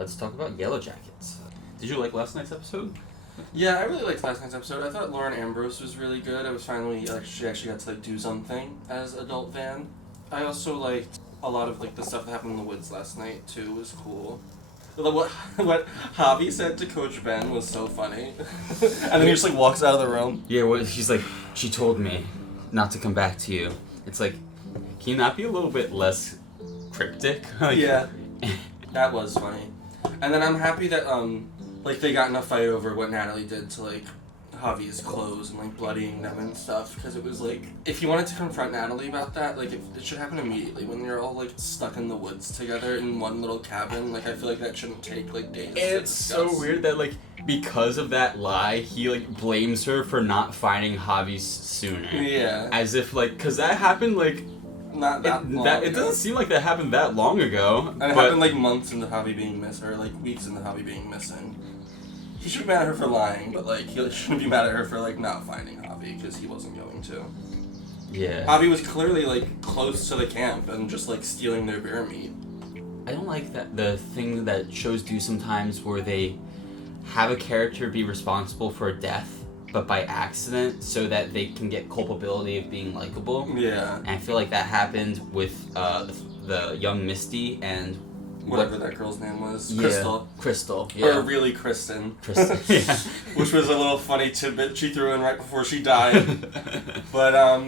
let's talk about Yellowjackets. Did you like last night's episode? Yeah, I really liked last night's episode. I thought Lauren Ambrose was really good. I was finally she actually got to do something as adult Van. I also liked a lot of the stuff that happened in the woods last night too. Was cool. What Javi said to Coach Ben was so funny, and then he just walks out of the room. Yeah, he's like, she told me not to come back to you. It's like, can you not be a little bit less cryptic? Yeah, that was funny. And then I'm happy that they got in a fight over what Natalie did to Javi's clothes and bloodying them and stuff, because it was if you wanted to confront Natalie about that, it should happen immediately when you're all stuck in the woods together in one little cabin. I feel that shouldn't take days. It's so weird that because of that lie, he blames her for not finding Javi sooner. Yeah. As if because that happened not that long ago. It ago. Doesn't seem like that happened that long ago. And it happened months into Javi being missing, or weeks into Javi being missing. He should be mad at her for lying, but he shouldn't be mad at her for not finding Javi, because he wasn't going to. Yeah. Javi was clearly close to the camp and just stealing their bear meat. I don't like the thing that shows do sometimes where they have a character be responsible for a death, but by accident, so that they can get culpability of being likable. Yeah. And I feel like that happened with the young Misty and whatever that girl's name was. Yeah. Crystal. Yeah. Or really Kristen. Kristen. Yeah. Which was a little funny tidbit she threw in right before she died. But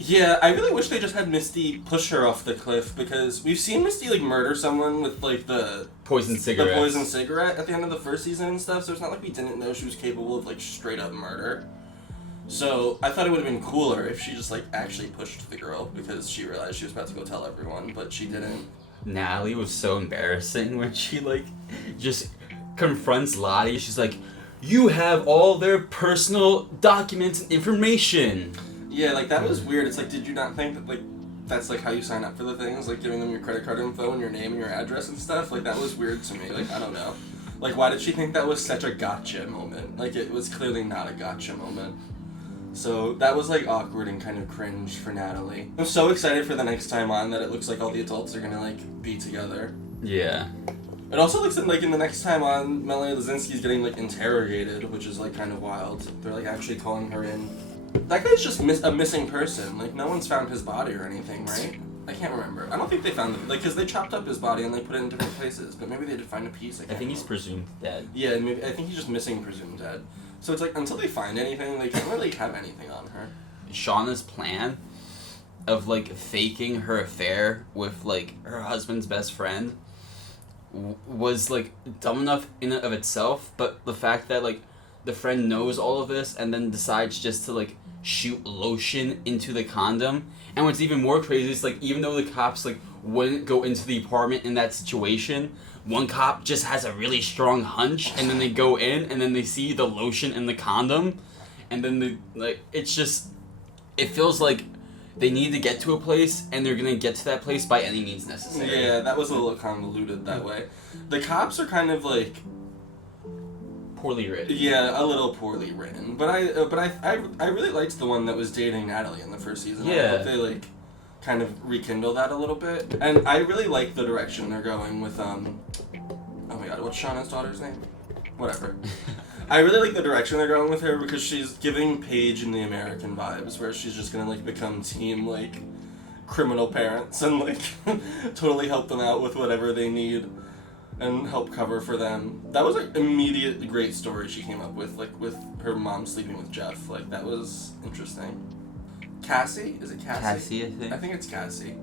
yeah, I really wish they just had Misty push her off the cliff, because we've seen Misty murder someone with the poison cigarette. The poison cigarette at the end of the first season and stuff. So it's not we didn't know she was capable of straight up murder. So I thought it would have been cooler if she just actually pushed the girl, because she realized she was about to go tell everyone, but she didn't. Natalie was so embarrassing when she just confronts Lottie. She's like, you have all their personal documents and information. Yeah, that was weird. It's did you not think that that's how you sign up for the things, giving them your credit card info and your name and your address and stuff? That was weird to me. I don't know. Why did she think that was such a gotcha moment? It was clearly not a gotcha moment. So that was awkward and kind of cringe for Natalie. I'm so excited for the next time on that it looks all the adults are gonna be together. Yeah. It also looks in the next time on, Melanie Lazinski's getting interrogated, which is kind of wild. They're actually calling her in. That guy's just a missing person. No one's found his body or anything, right? I can't remember. I don't think they found it, because they chopped up his body and put it in different places. But maybe they did find a piece. I think he's presumed dead. Yeah, I think he's just missing, presumed dead. So it's until they find anything, they can't really have anything on her. Shauna's plan of faking her affair with her husband's best friend was dumb enough in and of itself, but the fact that the friend knows all of this and then decides just to shoot lotion into the condom. And what's even more crazy is even though the cops wouldn't go into the apartment in that situation, one cop just has a really strong hunch, and then they go in and then they see the lotion in the condom, and then it feels like they need to get to a place, and they're gonna get to that place by any means necessary. Yeah, that was a little convoluted that way. The cops are kind of poorly written. Yeah, a little poorly written. But I really liked the one that was dating Natalie in the first season. Yeah. I hope they kind of rekindle that a little bit. And I really like the direction they're going with oh my god, what's Shauna's daughter's name? Whatever. I really like the direction they're going with her, because she's giving Paige in the American vibes, where she's just gonna become team criminal parents and totally help them out with whatever they need and help cover for them. That was immediate great story she came up with her mom sleeping with Jeff. That was interesting. Cassie? Is it Cassie? Cassie, I think. I think it's Cassie.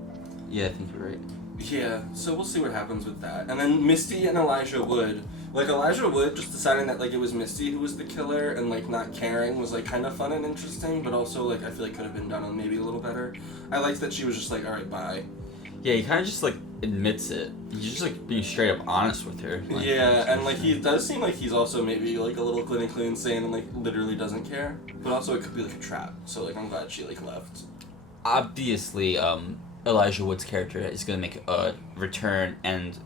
Yeah, I think you're right. Yeah, so we'll see what happens with that. And then Misty and Elijah Wood. Elijah Wood just deciding that it was Misty who was the killer, and not caring was kind of fun and interesting, but also I feel could have been done maybe a little better. I liked that she was just alright, bye. Yeah, he kind of just admits it. He's just being straight up honest with her. Yeah, and he does seem he's also maybe a little clinically insane and literally doesn't care. But also it could be a trap. So I'm glad she left. Obviously, Elijah Wood's character is gonna make a return, and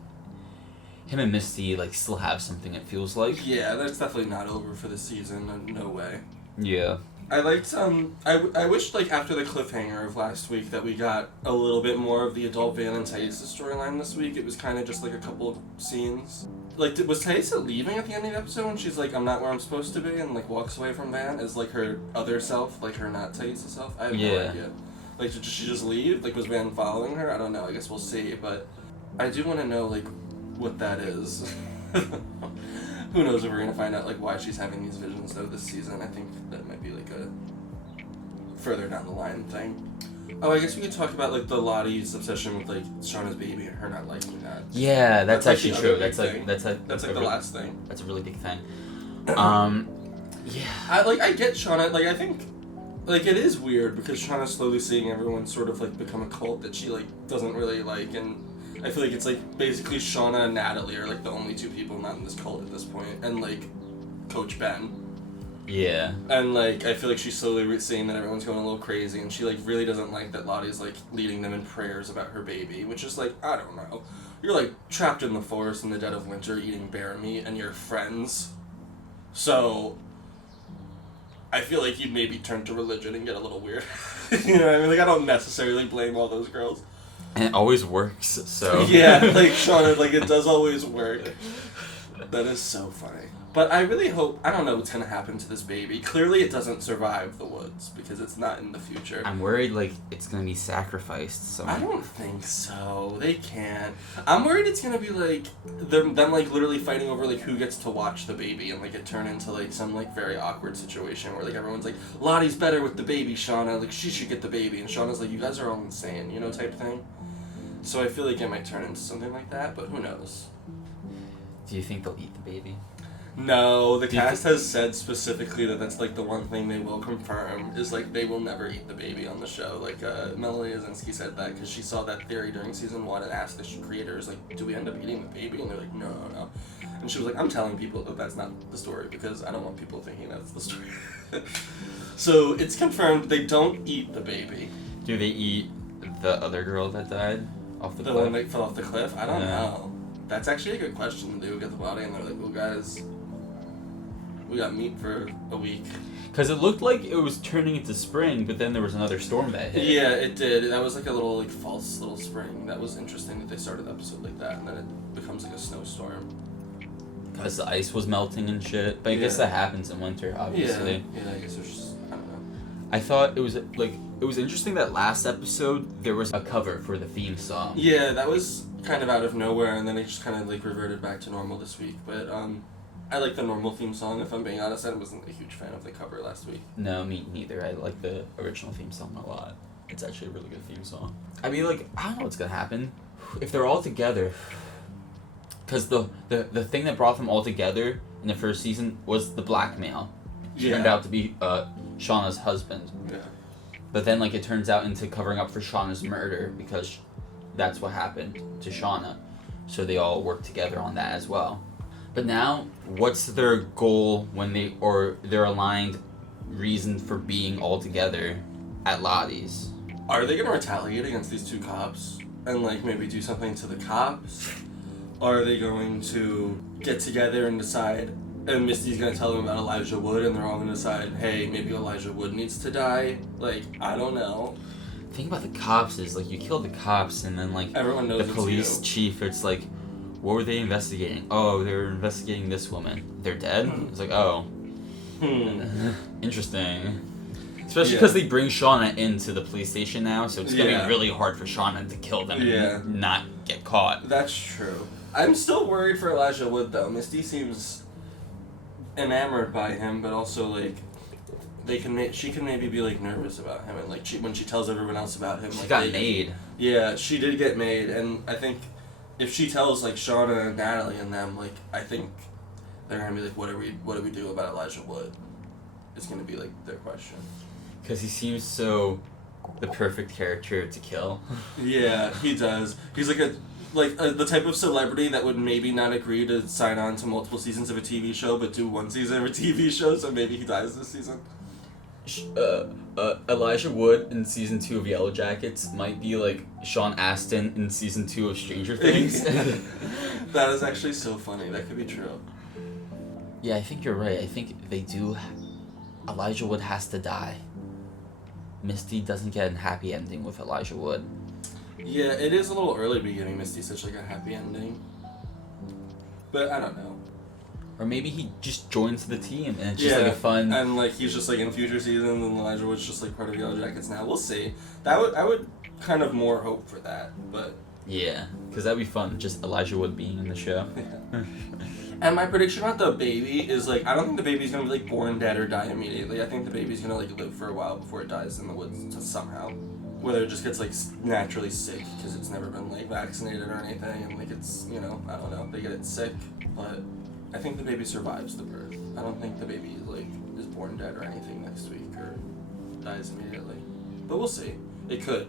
him and Misty still have something. It feels like. Yeah, that's definitely not over for the season. No way. Yeah. I liked, I wish, like, after the cliffhanger of last week that we got a little bit more of the adult Van and Thaisa storyline this week. It was kind of just, like, a couple of scenes. Like, was Thaisa leaving at the end of the episode when she's like, I'm not where I'm supposed to be, and, like, walks away from Van as, like, her other self, like, her not Thaisa self? I have no idea. Like, did she just leave? Like, was Van following her? I don't know. I guess we'll see, but I do want to know, like, what that is. Who knows if we're going to find out, like, why she's having these visions, though, this season. I think that might be, like, a further down the line thing. Oh, I guess we could talk about, like, the Lottie's obsession with, like, Shauna's baby and her not liking that. Yeah, that's like, actually true. That's like the last thing. That's a really big thing. Yeah. I get Shauna, like, I think, like, it is weird because Shauna's slowly seeing everyone sort of, like, become a cult that she, like, doesn't really like, and I feel like it's, like, basically Shauna and Natalie are, like, the only two people not in this cult at this point, and, like, Coach Ben. Yeah. And, like, I feel like she's slowly seeing that everyone's going a little crazy, and she, like, really doesn't like that Lottie's, like, leading them in prayers about her baby, which is, like, I don't know. You're, like, trapped in the forest in the dead of winter eating bear meat, and you're friends. So, I feel like you'd maybe turn to religion and get a little weird. You know what I mean? Like, I don't necessarily blame all those girls. And it always works, so... Yeah, like, Shauna, like, it does always work. That is so funny. But I really hope, I don't know what's going to happen to this baby. Clearly it doesn't survive the woods, because it's not in the future. I'm worried, like, it's going to be sacrificed somewhere. I don't think so. They can't. I'm worried it's going to be, like, them, like, literally fighting over, like, who gets to watch the baby, and, like, it turn into, like, some, like, very awkward situation where, like, everyone's like, Lottie's better with the baby, Shauna. Like, she should get the baby. And Shauna's like, you guys are all insane, you know, type thing. So I feel like it might turn into something like that, but who knows? Do you think they'll eat the baby? No, the cast has said specifically that that's, like, the one thing they will confirm is, like, they will never eat the baby on the show. Like, Melanie Yazinski said that because she saw that theory during season 1 and asked the creators, like, do we end up eating the baby? And they're like, no. And she was like, I'm telling people that that's not the story because I don't want people thinking that's the story. So, it's confirmed they don't eat the baby. Do they eat the other girl that died off the cliff? The one that fell off the cliff? I don't know. That's actually a good question. They would get the body and they're like, well, guys, we got meat for a week. Because it looked like it was turning into spring, but then there was another storm that hit. Yeah, it did. That was like a little, like, false little spring. That was interesting that they started the episode like that, and then it becomes like a snowstorm. Because the ice was melting and shit. But I guess that happens in winter, obviously. Yeah, I guess there's just, I don't know. I thought it was, like, it was interesting that last episode there was a cover for the theme song. Yeah, that was kind of out of nowhere, and then it just kind of, like, reverted back to normal this week. But, I like the normal theme song, if I'm being honest. I wasn't a huge fan of the cover last week. No, me neither. I like the original theme song a lot. It's actually a really good theme song. I mean, like, I don't know what's gonna happen. If they're all together... Because the thing that brought them all together in the first season was the blackmail. Turned out to be Shauna's husband. Yeah. But then, like, it turns out into covering up for Shauna's murder because that's what happened to Shauna. So they all work together on that as well. But now, what's their goal when their aligned reason for being all together at Lottie's? Are they gonna retaliate against these two cops and, like, maybe do something to the cops? Or are they going to get together and decide, and Misty's gonna tell them about Elijah Wood, and they're all gonna decide, hey, maybe Elijah Wood needs to die? Like, I don't know. The thing about the cops is, like, you killed the cops, and then, like, everyone knows the police chief, it's like, what were they investigating? Oh, they were investigating this woman. They're dead? It's like, oh. Interesting. Especially because they bring Shauna into the police station now, so it's going to be really hard for Shauna to kill them and not get caught. That's true. I'm still worried for Elijah Wood, though. Misty seems enamored by him, but also, like, she can maybe be, like, nervous about him, and, like, when she tells everyone else about him, she like, got made. Yeah, she did get made, and I think if she tells, like, Shauna and Natalie and them, like, I think they're gonna be like, what do we do about Elijah Wood? It's gonna be, like, their question. Because he seems so the perfect character to kill. Yeah, he does. He's like the type of celebrity that would maybe not agree to sign on to multiple seasons of a TV show, but do one season of a TV show, so maybe he dies this season. Elijah Wood in season 2 of Yellowjackets might be like Sean Astin in season 2 of Stranger Things. That is actually so funny. That could be true. Yeah, I think you're right. I think they do Elijah Wood has to die. Misty doesn't get a happy ending with Elijah Wood. Yeah, it is a little early to be giving Misty such like a happy ending. But I don't know. Or maybe he just joins the team and it's just like a fun. And like he's just like in future seasons and Elijah Wood's just like part of Yellowjackets now. We'll see. I would kind of more hope for that, but Yeah, because that'd be fun. Just Elijah Wood being in the show. yeah. And my prediction about the baby is like I don't think the baby's gonna be like born dead or die immediately. I think the baby's gonna like live for a while before it dies in the woods somehow. Whether it just gets like naturally sick because it's never been like vaccinated or anything, and like it's I don't know, they get it sick, but I think the baby survives the birth. I don't think the baby like is born dead or anything next week or dies immediately, but we'll see. It could.